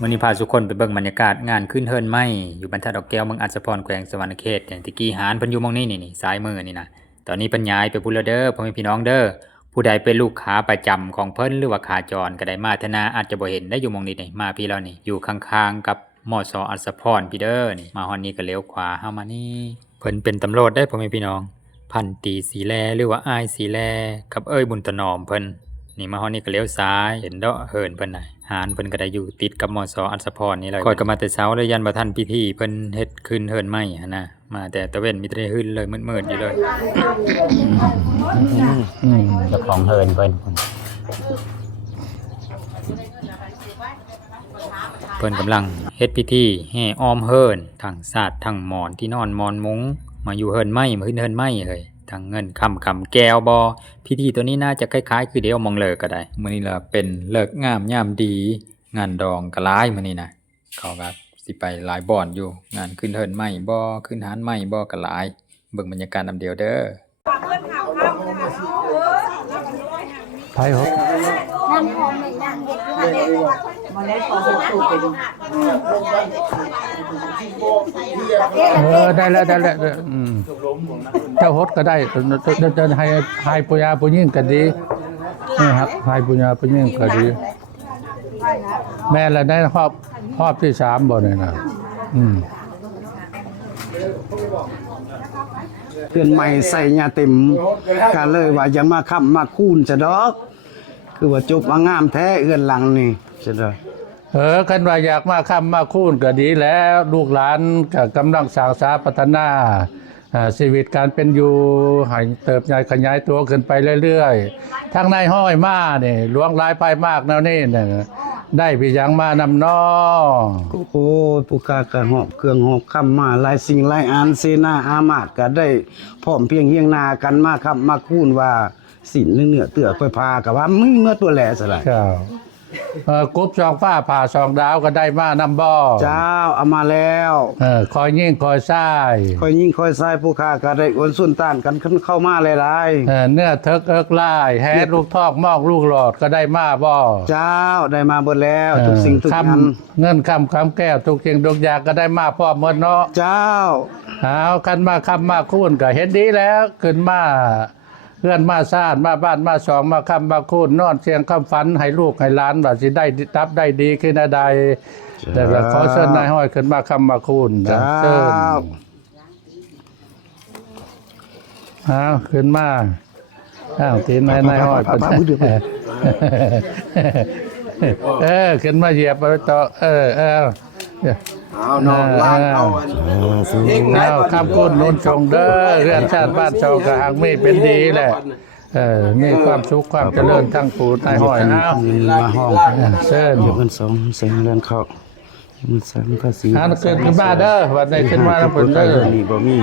มื้อนี้พาทุกคนไปเบิ่งบรรยากาศงานขึ้นเฮิรนไหมอยู่บรรทัดดอกแก้วเมืองอัศพรแขวงสวรรณเขตอย่างที่กี้หานเพิ่นอยู่หม้องนี้นี่ซ้ายมือนี่นะตอนนี้เพิ่นย้ายไปพุ่นแล้วเด้อพ่อแม่พี่น้องเด้อผู้ใดเป็นลูกค้าประจำของเพิ่นหรือว่าขาจรก็ได้มาธนาอาจจะบ่เห็นได้อยู่หม้องนี้นี่มาพี่แล้วนี่อยู่ข้างๆกับมสอัศพรพี่เด้อนี่มาฮอดนี้ก็เลี้ยวขวาเฮามานี่เพิ่นเป็นตำรวจได้พ่อแม่พี่น้องพันตรีศรีแลหรือว่าอ้ายศรีแลกับเอ้ยบุญถนอมเพิ่นนี่มาฮอดนี้ก็เลี้ยวซ้ายเห็นเด้อเฮิรนเพิ่นน่ะหานเพิ่นก็ได้อยู่ติดกับมสอัศพรนี่เลยก่อยก็มาแต่เช้าเลยยันบ่ทันพิธีเพิ่นเฮ็ดขึ้นเฮิรนไหมหั่นน่ะมาแต่ตะเว้นมีแต่ได้หื้นเลยมืดๆอยู่เลยเจ้าของเฮิรนเพิ่นกำลังเฮ็ดพิธีแห่อ้อมเฮิรนทั้งสาดทั้งหมอนที่นอนมอนมุ้งมาอยู่เฮิรนไหมมาขึ้นเฮิรนไหมเลยทั้งเงินคำแก้วบ่พิธีตัวนี้น่าจะคล้ายๆคือเดี๋ยวมองเลิกก็ได้มื้อนี้ล่ะเป็นเลิกงามยามดีงานดองก็หลายมื้อนี้นะเขาก็สิไปหลายบ่อนอยู่งานขึ้นเฮิรนไหมบ่ขึ้นหานไหมบ่ก็หลายเบิ่งบรรยากาศนำเดียวเด้อไผฮกนั่นหอมเลยนั่นเด็ดมาแล้วพอหกสูเป็นได้แล้วเจ้าฮดก็ได้จะให้ปุญญาปุญญิงก็ดีนี่ครับให้ปุญญาปุญญิงก็ดีแม่ละได้รอบที่3บ่เนี่ยนะเพื่อนใหม่ใส่ยาเต็มก็เลยว่าอย่ามาค้ำมาคูนจะดอกคือว่าจบว่างามแท้เอื้อนหลังนี่จะดอกคันว่าอยากมาค้ำมาคูนก็ดีแล้วลูกหลานก็กำลังสร้างสาพัฒนาชีวิตการเป็นอยู่ให้เติบใหญ่ขยายตัวขึ้นไปเรื่อยๆทางในห้อยมานี่หลวงหลายไปมากแนวนี้น่ะได้พี่ยังมานำน้อโอ้โหผู้กากระหอบเครื่องหอบค้ำมาหลายสิ่งหลายอันเสนาอามาตย์ก็ได้พร้อมเพียงเฮียงนากันมาค้ำมาคูนว่าสินเนื้อเตือไปพากับว่ามึงเมื่อตัวแหล่ซะล่ะกบ2ฟ้าผ่า2ดาวก็ได้มานำบ่เจ้าเอามาแล้วคอยยิ่งคอยซ้ายคอยยิ่งคอยซ้ายผู้ค้าก็ได้อวนสุนต้านกันเข้ามาหลายๆเนื้อเทิกเอิกลายแฮดลูกทอกมอกลูกหลอดก็ได้มาบ่เจ้าได้มาหมดแล้วทุกสิ่งทุกอย่างเงินคำแก้วทุกสิ่งทุกอย่างก็ได้มาพร้อมหมดเนาะเจ้าเอาคันมาคำมาคูนก็เห็นดีแล้วขึ้นมาเพื่อนมาซ่านมาบ้านมา2มาคำมาคูนนอนเสียงคำฝันให้ลูกให้หลานว่าสิได้รับได้ดีขึ้นใดแต่ก็ขอเชิญนายห้อยขึ้นมาคำมาคูนเชิญขึ้นมาทีนายห้อยขึ้นมาเหยียบไปต่อเอานอนล้างเอาคำพูดล้นชงเด้อเรื่องชาติบ้านชาวกะหังมีเป็นดีแหละมีความสุขความเจริญทั้งปู่นายห้อยนะมาห้องเชิญเงิน2เสียงเรือนเข้ามัน3ก็4เกิดขึ้นมาเด้อวันใดขึ้นมาแล้วเพิ่นเด้อนี่บ่มี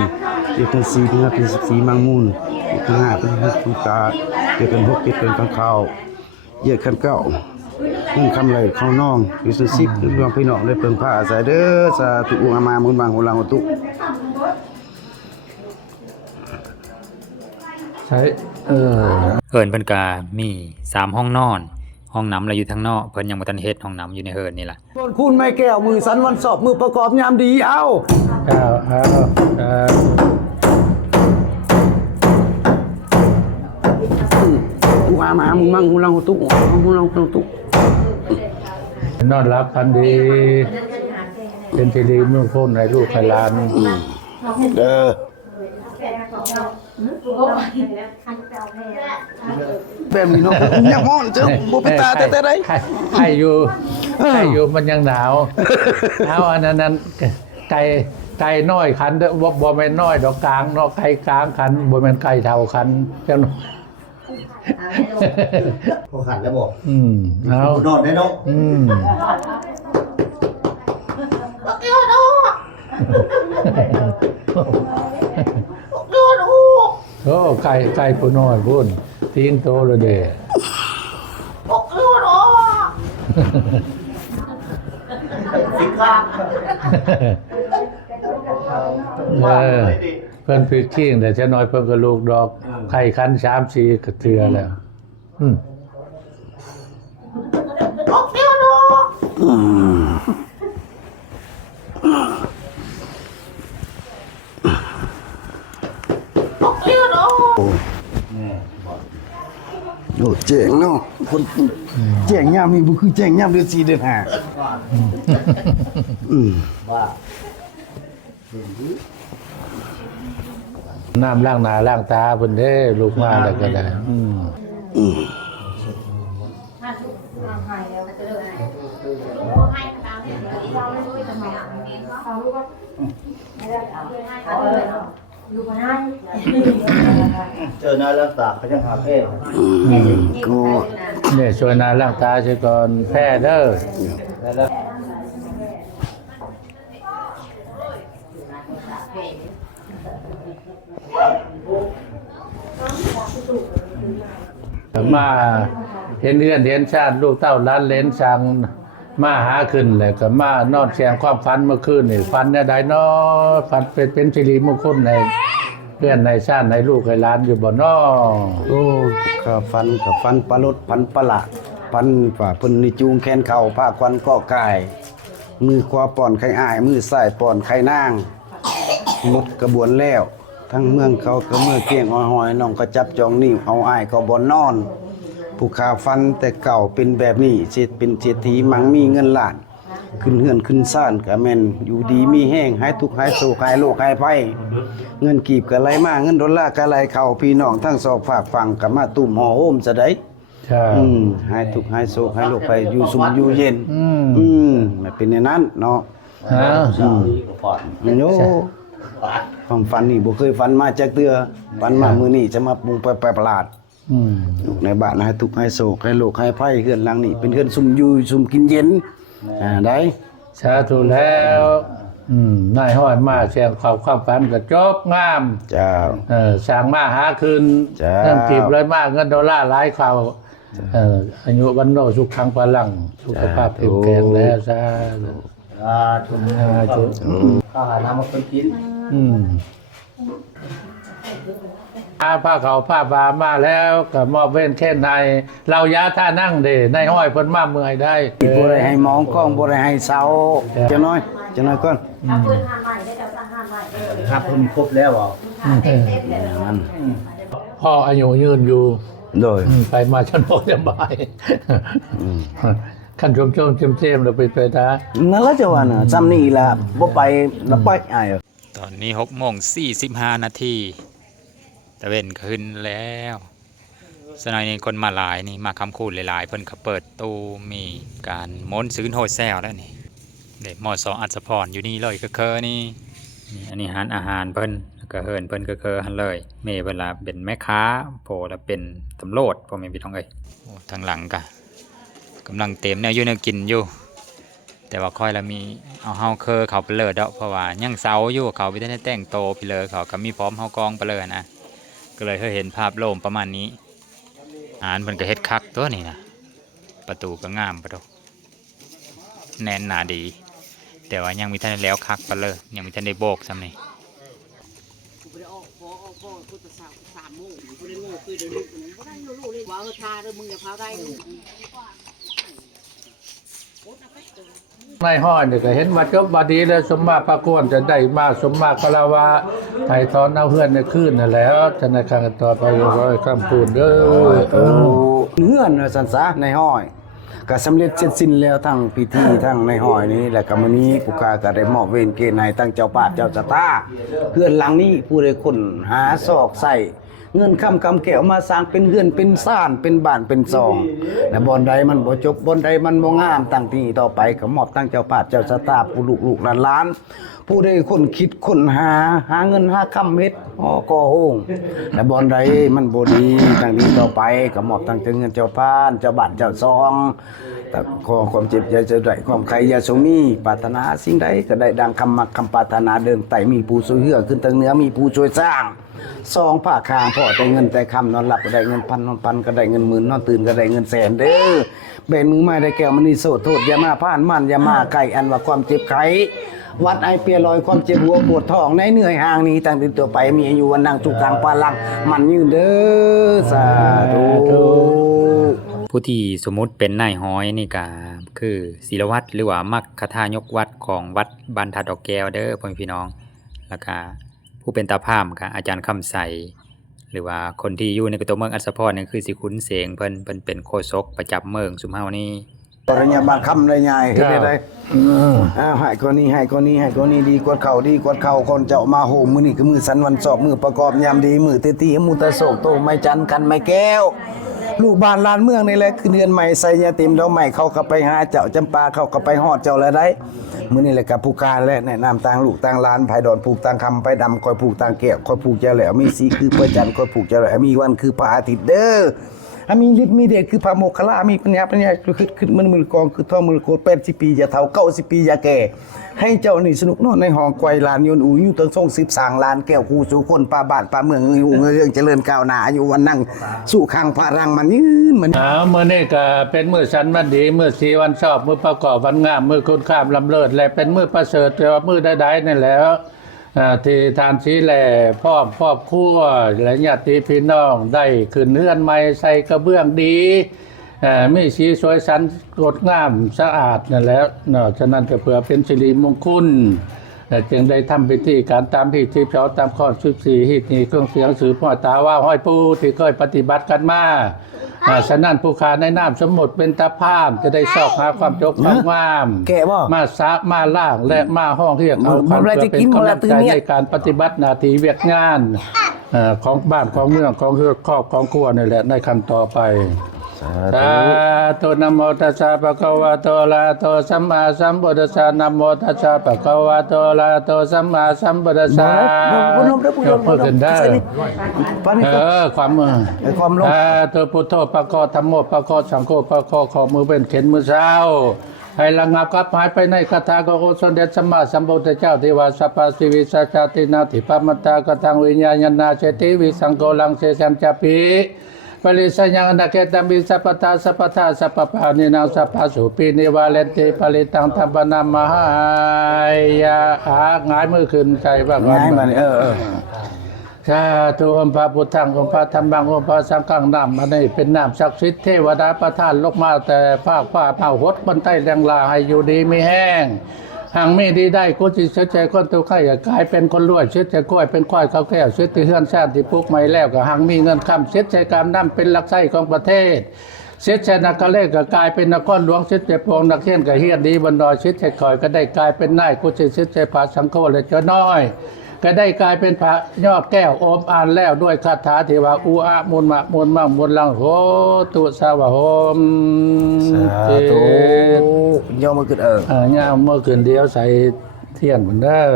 เกิดเป็น4เป็น14มังมูลเป็น5เป็น6เป็นกาเกิดเป็น6เป็นข้าวเหยียดคันเก้านั่นคำเลยข้างน้องอยู่สุสิบรวมพี่น้องได้เพิ่งผ้าอาศัยเด้อสาธุอุมามุนบางโหลังตุใช่เฮิรนเพิ่นก็มี3ห้องนอนห้องน้ำอะไรอยู่ทางนอกเพิ่นยังบ่ทันเฮ็ดห้องน้ำอยู่ในเฮิรนนี่ล่ะคุณไม่แก้วมือสันวันสอบมือประกอบยามดีเอาอุมามุนบางโหลังตุโหลังตุนอนรับพันดีเป็นทีรีเมืองพ้นในลูกไทยลานเด้อแบบนี้เนาะยังมอนเจ้าบุปตาแต่ได้ให้อยู่มันยังหนาวอันนั้นไก่น้อยขันบ่แม่นน้อยดอกกลางเนาะไก่กลางขันบ่แม่นไก่เท่าขันจังพอขันแล้วบอกเอานอนได้เนาะโอ้ไก่ผู้น้อยพุ่นทิ้งโตเลยเด้สิค้าเพิ่นฝึกชิงแต่จะน้อยเพิ่นก็ลูกดอกไข่คัน3-4กระเทือแล้ว แจ้งเนาะคนแจ้งยามนี่บ่คือแจ้งยามเดือน4เดือน5น้ำล้างหน้าล้างตาเพิ่นเด้ลูกมาแล้วก็ได้เจอหน้าเรื่องตากเขาจะหาเพศ ก็ เนี่ยช่วยหน้าล้างตาซะก่อนแพ้เด้อมาเห็นเรือนเห็นชาติลูกเต้าล้านเลนสั่งมาหาขึ้นแล้วก็มานอนแสงความฝันเมื่อคืนนี่ฝันได้เนาะฝันเป็นสิริมงคลในเพื่อนในชาติในลูกในหลานอยู่บ่เนาะ โอ้ก็ฟันปลาลดฟันปลาละฟันฝ่าเพิ่นนี่จูงแขนเข่าผ้าควันก็กาย มือขวาป้อนไข่อ้ายมือซ้ายป้อนไข่นางหมดกระบวนแล้ว ทั้งเมืองเขาก็เมื่อเกี้ยงหอยน้องก็จับจองนิ่งเอาอ้ายก็บ่นอน ผู้ขาฟันแต่เก่าเป็นแบบนี้สิเป็นเศรษฐีมั่งมีเงินล้าน ขึ้นเฮือนขึ้นซ่านก็แม่นอยู่ดีมีแห้งหายทุกข์หายโศกหายโรคหายภัยเงินกีบก็ไหลมาเงินดอลลาร์ก็ไหลเข้าพี่น้องทั้งสองฝากฝั่งก็มาตุ่มห่อโฮมซะได้ ใช่ หายทุกข์หายโศกหายโรคภัยอยู่สุขอยู่เย็นมันเป็นอย่างนั้นเนาะ ฮะ โยความฝันนี่บ่เคยฝันมาจักเทื่อฝันมามื้อนี้จะมาปรุงไปประหลาดลูกในบ้านหายทุกข์หายโศกหายโรคหายภัยเฮือนหลังนี้เป็นเฮือนซุ่มอยู่ซุ่มกินเย็นได้ สาธุแล้วนายห้อยมาแสดงความฝันก็จบงาม เจ้า สร้างมาหาคืน จ้า เงินกีบเลยมากเงินดอลลาร์หลายเขาอายุวันโนสุขขังพลังสุขภาพเข้มแข็งแล้วสาธุ ข้าวหาน้ำมาคนกิน ผ้าเขาผ้าบามาแล้วก็มอบเว้นแค่ในเรายาท่านั่งเด้ในห้อยเพิ่นมาเมื่อยได้ บ่ได้ให้มองกล้องบ่ได้ให้เซาจังน้อยก่อน ครับเพิ่นครบแล้วอ่ะ นั่น พ่ออายุยืนอยู่ โดย ไปมาฉันบอกสบายขั้นชมเจมเราไปนะ นั่นละจะว่าน่ะซ้ำนี่ล่ะบ่ไปละไปอ้าย ตอนนี้6:45 นาทีตะเว้นขึ้นแล้วสนอยนี้คนมาหลายนี่มาคำคูณหลายๆเพิ่นก็เปิดตู้มีการม้วนซื้อโฮเซลแล้วนี่เด็กมอสออัศพรอยู่นี่เลยก็เคอนี่อันนี้หารอาหารเพิ่นแล้วก็เฮินเพิ่นก็เคอหันเลยเมเวลาเป็นแม่ค้าโผล่แล้วเป็นตำรวจพ่อแม่พี่น้องเอ้ยโอ้ทางหลังก็กำลังเต็มแนวอยู่แนวกินอยู่แต่ว่าค่อยละมีเอาเฮาเคอเขาไปเลยเด้อเพราะว่ายังเซาอยู่เขาไปได้แต่งโตไปเลยเขาก็มีพร้อมเฮากองไปเลยนะก็เลยเห็นภาพโล่งประมาณนี้อาหารเพิ่นก็เฮ็ดคักตัวนี้นะประตูก็งามประตูแน่นหนาดีแต่ว่ายังมีท่านได้แล้วคักไปเลยยังมีท่านได้โบกซ้ำนี่ นายห้อยเนี่ยก็เห็นว่าจบว่าดีแล้วสมมาปรากฏจะได้มาสมมาคาราวาไถ่ถอนเอาเพื่อนในคืนนั่นแหล้วธนาคารต่อไปร้อยคำพูดเด้อ เฮือนว่าซั่นซะในห้อยก็สำเร็จเสร็จสิ้นแล้วทั้งพิธีทั้งในห้อยนี้แล้วก็มื้อนี้ผู้ค้าก็ได้มอบเวรเกณฑ์ให้ทั้งเจ้าป่าเจ้าชะตาเฮือนหลังนี้ผู้ใดคนหาซอกใส่เงินคำแก้วมาสร้างเป็นเฮือนเป็นซ่านเป็นบ้านเป็นซองและบ่อนใดมันบ่จบบ่อนใดมันบ่งามตั้งที่ต่อไปก็มอบทั้งเจ้าป่าเจ้าชะตาผู้ลูกหลานผู้ใดคนคิดคนหาเงินหาคำเฮ็ดก่อโฮงและบ่อนใดมันบ่ดีตั้งที่ต่อไปก็มอบทั้งเงินเจ้าพานเจ้าบ้านเจ้าซองแต่ขอความเจ็บอย่าจะได้ความใครอย่าทรงมีปรารถนาสิ่งใดก็ได้ดังคำมักคำปรารถนาเดินไต่มีผู้ช่วยเหลือขึ้นทางเหนือมีผู้ช่วยสร้างซองผ้าคางพ่อแต่เงินแต่คำนอนหลับก็ได้เงินพันนอนพันก็ได้เงินหมื่นนอนตื่นก็ได้เงินแสนเด้อเบนมือไม้ได้แก้วมันนี่โสดโทษอย่ามาผ่านมันอย่ามาไก่อันว่าความเจ็บไข้วัดไอเปียลอยความเจ็บหัวปวดท้องในเหนื่อยห่างนี้ตั้งแต่ตัวไปมีอายุวันนั่งจุกกลางปาลังมันยืนเด้อสาธุ ผู้ที่สมมุติเป็นนายห้อยนี่ก็คือศิลวัตรหรือว่ามัคคทายกวัดของวัดบรรทัดดอกแก้วเด้อพ่อแม่พี่น้องแล้วก็ผู้เป็นตาพราหมณ์ก็อาจารย์คำใส หรือว่าคนที่อยู่ในตัวเมืองอัสสะพรนี่คือสิขุนเสงเพิ่นเป็นโฆษกประจำเมืองซุมเฮานี่ ปริญญาบาลคำเลยใหญ่เฮ็ดได้ ให้คนนี้ให้คนนี้ให้คนนี้ดีกว่าเขาดีกว่าเขาคนเจ้ามาโหมมื้อนี้คือมื้อสันวันสอบมื้อประกอบยามดีมื้อเตตีมุตะโศกโตไม้จันกันไม้แก้วลูกบ้านลานเมืองนี่แหละคือเดือนใหม่ใส่ยาติมดอกไม้เขาก็ไปหาเจ้าจำปาเขาก็ไปฮอดเจ้าแล้วได้มื้อนี้แหละกับผู้การและแนะนำต่างลูกต่างหลานไผดอนผูกต่างคำไปดำคอยผูกต่างแก้วคอยผูกเจ้าแล้วมีสีคือพระจันทร์คอยผูกเจ้าแล้วมีวันคือพระอาทิตย์เด้อมีฤทธิ์มีเดชคือพระโมคคัลลามีปัญญาคือมันมือกองคือท่อมือโกด80ปีอย่าเฒ่า90ปีอย่าแก่ให้เจ้านี่สนุกนอนในห้องไกวลานยนอูอยู่ตั้งทรง10สร้างลานแก้วคู่สู่คนป้าบ้านป้าเมืองเรื่องเจริญก้าวหน้าอายุวันนั่งสู่ข้างพระรังมันยืนมันมื้อนี้ก็เป็นมื้อสันวันดีมื้อสีวันชอบมื้อประกอบวันงามมื้อคุณค่ามลำเลิศและเป็นมื้อประเสริฐแต่ว่ามื้อใดๆนั่นแหล้วที่ทานสีแหล่พร้อมครอบครัวและญาติพี่น้องได้ขึ้นเรือนใหม่ใส่กระเบื้องดีมีสีสวยสันงดงามสะอาดนั่นแหละฉะนั้นก็เพื่อเป็นสิริมงคลจึงได้ทำพิธีการตามพิธีเผาตามข้อ14ฮิตนี้เครื่องเสียงสืบพ่อตาว่าห้อยปูที่เคยปฏิบัติกันมาฉะนั้นผู้ค้าในน้ำสมมุติเป็นตาพามจะได้สอบหาความจบความงามมาสะมาล่างและมาห้องเรียกเอาความเป็นกำลังใจในการปฏิบัติหน้าที่เวียกงานของบ้านของเมืองของครอบของครัวนี่แหละในขั้นต่อไปสาธุนะโมตัสสะภะคะวะโตอะระหะโตสัมมาสัมพุทธัสสะนะโมตัสสะภะคะวะโตอะระหะโตสัมมาสัมพุทธัสสะยกมือขึ้นได้ความลงตัวพุทโธภะคะวะธัมโมภะคะวะสังโฆภะคะวะขอมือเป็นเข็นมือเช้าให้ระงับกับหายไปในคาถาขององค์สมเด็จสัมมาสัมพุทธเจ้าที่ว่าสัพพสิวิสัจจตินาธิปมัตตากตังวิญญาณนาเจติวิสังโฆลังเสสัมจปิปริสัญญังนาเกตัมบิสัพพตาสัพพทาสัพพปานินาสัพพสุปีนิวาเลนติปริตังธัมปนามหายาหงายมือขึ้นใจบ้างหงายมันสาธุองค์พระพุทธังองค์พระธรรมังองค์พระสังฆังน้ำอันนี้เป็นน้ำศักดิ์สิทธิ์เทวดาประทานลงมาแต่ภาคฟ้าเผาหดบนใต้แรงลาให้อยู่ดีไม่แห้งหางมีดีได้กุจิตเสียใจคนตัวไข่กลายเป็นคนรวยเสียใจกล้วยเป็นควายข้าวแก้วเสียใจเฮือนชาติที่ปลูกไม้แล้วก็หางมีเงินคำเสียใจการน้ำเป็นหลักไส้ของประเทศเสียใจนักเลขก็กลายเป็นนครหลวงเสียใจพวงนักเขียนก็เฮียนดีบนดอยเสียใจคอยก็ได้กลายเป็นนายกุจิตเสียใจพระสังโฆเลยเจ้าน้อยก็ได้กลายเป็นพระยอดแก้วโอมอ่านแล้วด้วยคาถาที่ว่าอูอะมุนมะมุนมั่งมุนลังโหตุสาวะโหมสาธุย่อมือขึ้นย่อมือขึ้นเดียวใส่เทียนเหมือนเด้อ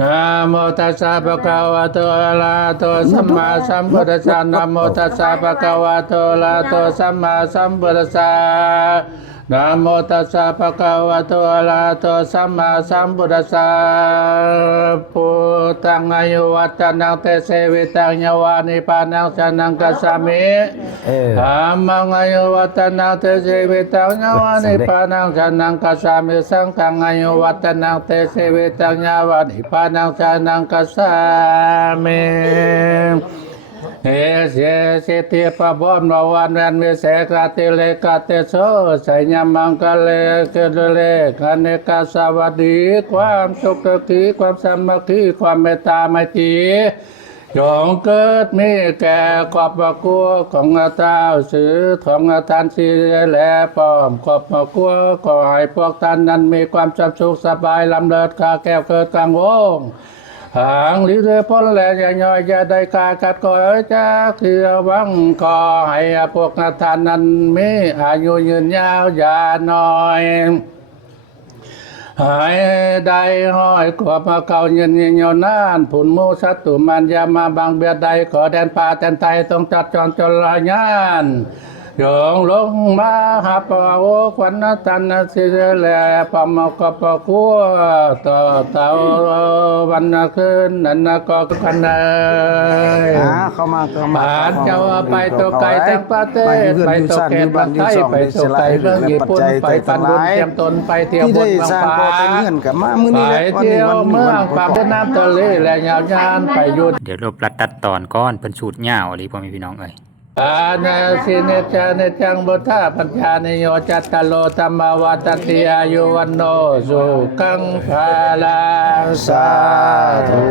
นะโมตัสสะภะคะวะโตอะระหะโตสัมมาสัมพุทธัสสะนะโมตัสสะภะคะวะโตอะระหะโตสัมมาสัมพุทธัสสะนะโมตัสสะภะคะวะโตอะระหะโตสัมมาสัมพุทธัสสะพุทธังอายุวัฒนังเตเสวิตังยวานิปานังสนังกัสสามิธัมมังอายุวัฒนังเตเสวิตังยวานิปานังสนังกัสสามิสังฆังอายุวัฒนังเตเสวิตังยวานิปานังสนังกัสสามิเอเสเสติปะบอมนวันนันเมเสกาติเลกาเตโสไสยมังกะเลเกเลกันเนกาสวัสดีความสุขกีความสามัคคีความเมตตาไมตรีจงเกิดมีแก่ครอบครัวของเจ้าสือของท่านสิและป้อมครอบครัวขอให้พวกท่านนั้นมีความสุขสบายลำเลิศข้าแก้วเกิดกลางวงหางหรือพ้นแหล่อย่าย่อยอย่าได้กากัดก่อยจากเถื่อวังขอให้พวกท่านนั้นมีอายุยืนยาวอย่าน้อยหายได้ห้อยขวบมาเก่าเย็นเงานานผุนมูสัตตุมันยามาบางเบียดใดขอแดนป่าแดนไทยต้องจัดจรจรลายงานยงลงมาหาปะโอควันตันสิแลปะมกปะกัวต่อเต่าวันคืนนั้นก็กันเลยเข้ามาผ่านเจ้าไปตัวไก่แต่งประเทศไปตัวเกตบันไทยไปตัวไก่เรื่องญี่ปุ่นไปปันบุญเตรียมตนไปเที่ยวบนเมืองฟ้าไปเที่ยวเมืองปากน้ำทะเลและยาวยานไปยุดเดี๋ยวเราตัดตอนก้อนเป็นสูตรยาวอะไรพ่อแม่พี่น้องเอ้ยอานาสิเนจาเนจังบุทธาปัญญาเนโยจัตตโลธรรมวัตติอายุวันโนสุขังภาลังสาธุ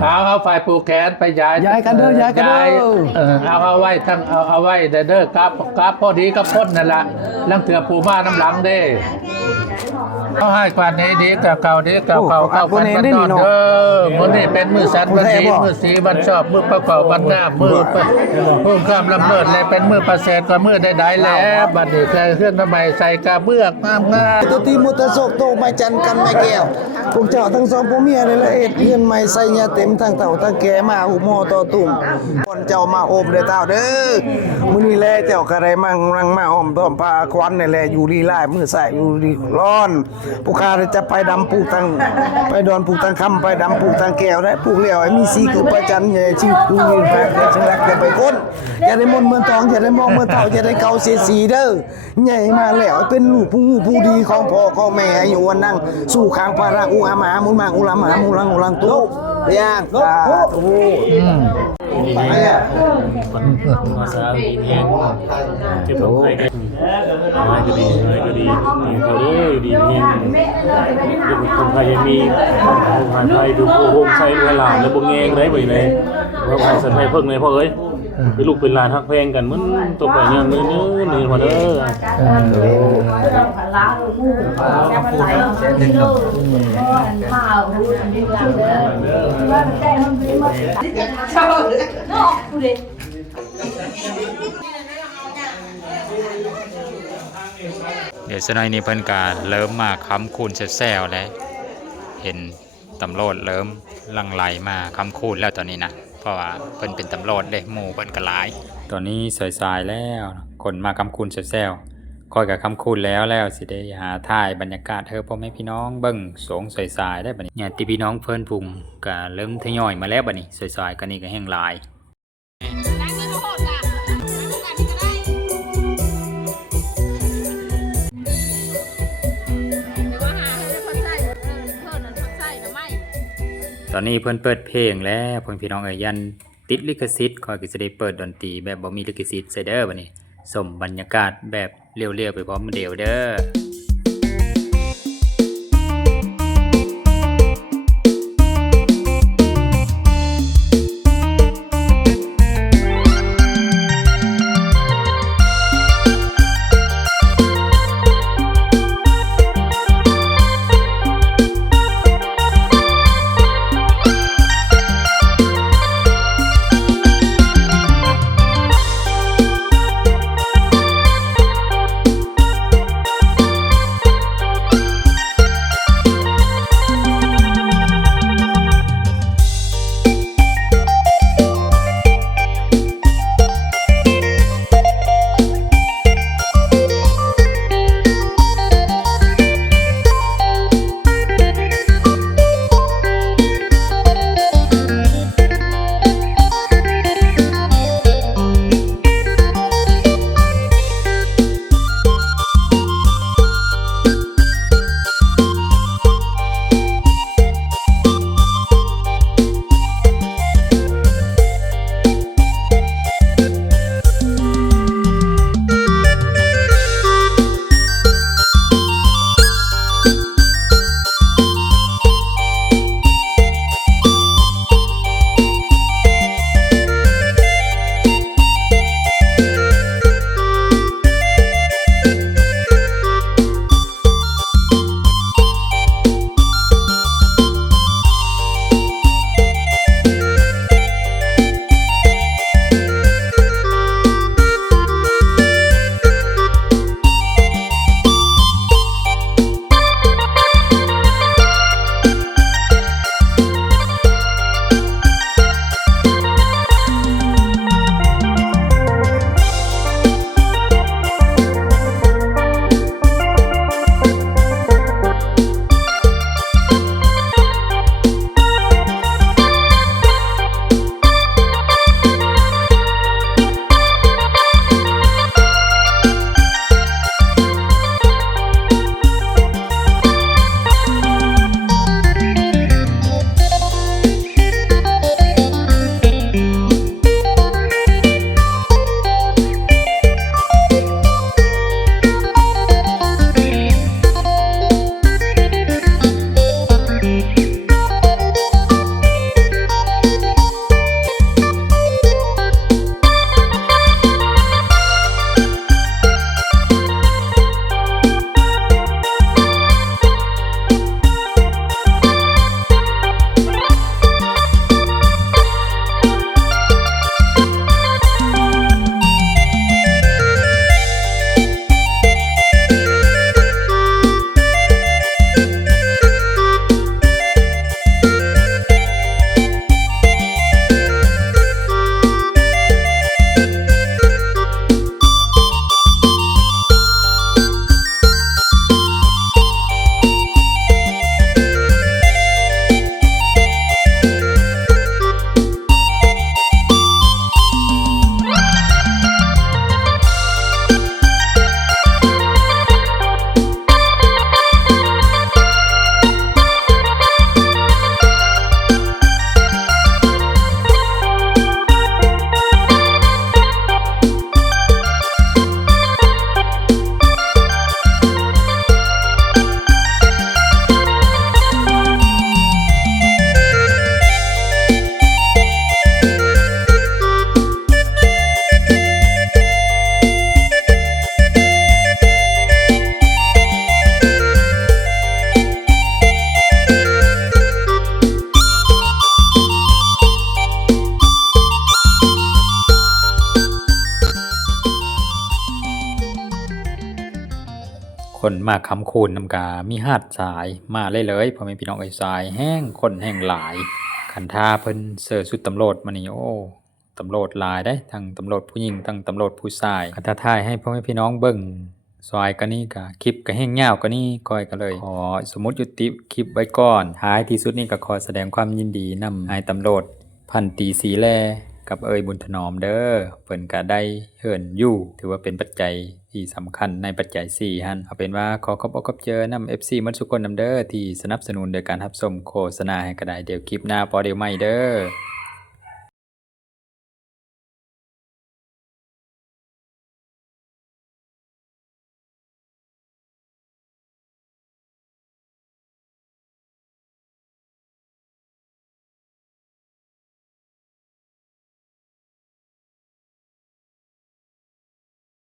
เอาฝ่ายผูกแขนไปย้าย ย้ายกันเด้อย้ายกันเด้อ เอาไว้ทั้งเอาไว้เด้อกราฟพอดีกับพ้นนั่นละลังเถื่อผูมาน้ำหลังเด้เขาให้กว่านี้ดีกับเก่าดีกับเก่าเข้ากันกันนอนเด้อมื้อนี้เป็นมื้อสันวันดีมื้อสีวันชอบมื้อประกอบวันงามมื้อพุ่งข้ามลำเลิศเลยเป็นมื้อประเสริฐกว่ามื้อใดๆแล้วบัดนี้ใส่เครื่องใหม่ใส่กระเบื้องงาม ตัวตีมุตะโศกโตไม้จันกันไม้แก้วพวกเจ้าทั้งสองผู้เมียนี่ละเอ็ดเงินไม้ใส่ยาเต็มทั้งเต่าทั้งแก่มาหุมห่อต่อตุ่มก่อนเจ้ามาโอมเด้อเต่าเด้อมื้อนี้แลเจ้าก็ได้มั่งรังมาอ้อมต้อมผ้าควันนี่แหละอยู่ดีลายมือใส่อยู่ดีร้อนผู้ค้าจะไปดำปลูกตั้งไปดอนปลูกตั้งคำไปดำปลูกตั้งแก้วได้ปลูกแล้วให้มีสีคือประจันใหญ่ชื่อกูยืนแพ้แต่จังรักแต่ไปก้นอย่าได้มนต์เมืองทองอย่าได้มองเมืองเต่าอย่าได้เกาเสียสีเด้อใหญ่มาแล้วเป็นลูกผู้ดีของพ่อของแม่อยู่วันนั่งสู่ข้างพระอุอามามุนมาอุลามามุลังอุลังตุย่างสาธุ ภาษาดีแห้งจะบอกให้กันให้ก็ดีให้ก็ดีดีเขาเด้อดีแห้งคนไทยยังมีคนไทยดูโฮมใช้เวลาแล้วบ่แงงได้บ่เลยว่าภาษาไทยเพิ่งเลยพ่อเอ้ยเป็นลูกเป็นหลานฮักแพงกันมันตกไปเนี่ยมื้อพอเด้อ เดี๋ยวสนอยนี้เพิ่นก็เริ่มมาค้ำคูณแซวๆแล้วเห็นตำรวจเริ่มหลั่งไหลมาค้ำคูณแล้วตอนนี้นะเพราะว่าเพิ่นเป็นตำรวจเด้หมู่เพิ่นก็หลาย ตอนนี้สายๆแล้วคนมาค้ำคูณแซวๆคอยกับค้ำคูณแล้วสิได้หาถ่ายบรรยากาศเธอพ่อแม่พี่น้องเบิ่งสงสายๆได้บัดนี้ญาติพี่น้องเพิ่นพุงก็เริ่มทยอยมาแล้วบัดนี้สายๆกันนี่ก็แห้งหลาย ตอนนี้เพิ่นเปิดเพลงแล้วเพิ่นพี่น้องเอ้ยยันติดลิขสิทธิ์คอยก็สิได้เปิดดนตรีแบบบ่มีลิขสิทธิ์ใส่เด้อบัดนี้สมบรรยากาศแบบเรียวๆไปพร้อมเดียวเด้อ คนมาค้ำคูนนำกามีหาดสายมาเลยพ่อแม่พี่น้องเอ้ยสายแห้งคนแห้งหลายคันท่าเพิ่นเสิร์ชสุดตำรวจมานี่โอ้ตำรวจหลายได้ทั้งตำรวจผู้หญิงทั้งตำรวจผู้ชายคันท่าทายให้พ่อแม่พี่น้องเบิ่งซอยกันนี่ก็คลิปก็แห้งยาวก็นี่ก้อยก็เลยขอสมมุติยุติคลิปไว้ก่อนท้ายที่สุดนี่ก็ขอแสดงความยินดีนำนายตำรวจพันตรีศรีแลกับเอ่ยบุญถนอมเด้อเพิ่นก็ได้เฮิ่นอยู่ถือว่าเป็นปัจจัยที่สำคัญในปัจจัย4หั่นเอาเป็นว่าขอขอบอกขอบเจอนำ FC มันทุกคนนำเด้อที่สนับสนุนโดยการรับชมโฆษณาให้ก็ได้เดี๋ยวคลิปหน้าพอเดี๋ยวใหม่เด้อ